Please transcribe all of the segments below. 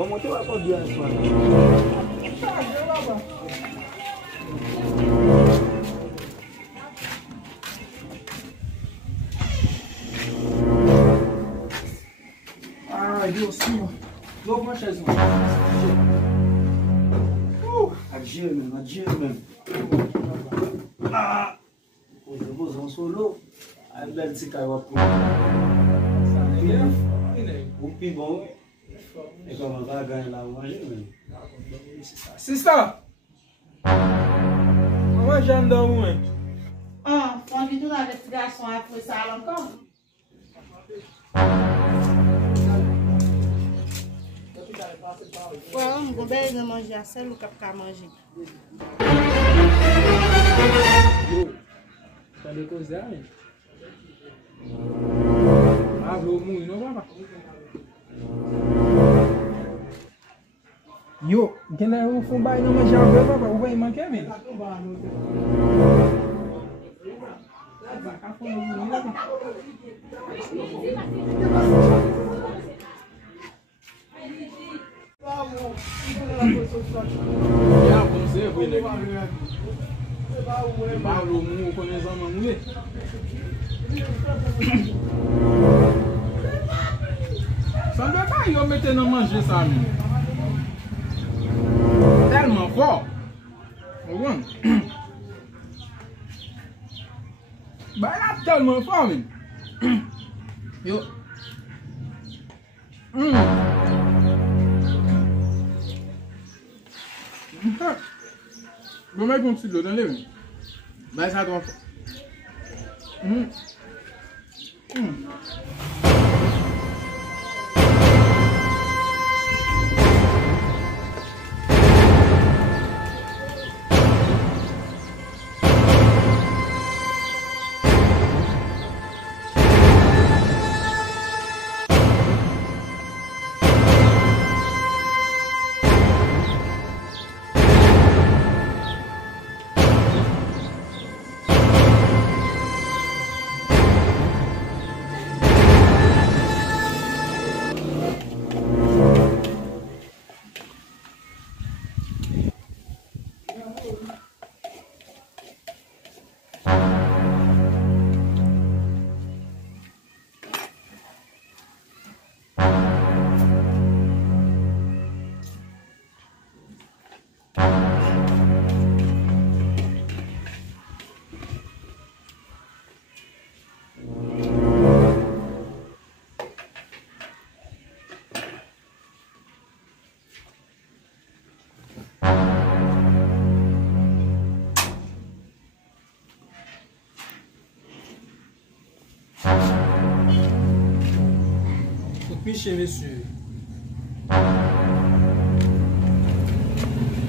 Comment tu vas pas bien toi? Ah, Deus, sim. Logo uma chaise. Adieu mesmo. Ah! Hoje eu vou usar um solo. Aí bem se caiu a porra. O pibão é como vai ganhar lá o manjel mesmo. Sister! Maman já andou muito. Ah, quando tu na investigação aí foi salão como? Well, I'm going to manger. I said, look up, can manger. Yo, cadê cozinhar, hein? Abre o mundo, não vai. Yo, quem é o fumbai não manjar o bebê, o bem man quer mesmo. Ya, você foi né? Barulho mu começar a mulher. Ça ne veut pas y mettre dans manger ça. Tellement fort. Bah là tellement fort même. Yo. Vou mettre un petit de l'eau dans les mains. Bah ça doit faire. Piche, monsieur.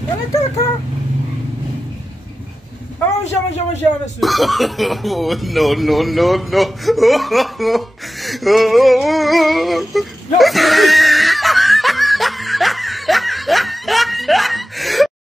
Olha cá. Vamos já, monsieur. Oh, no. Não.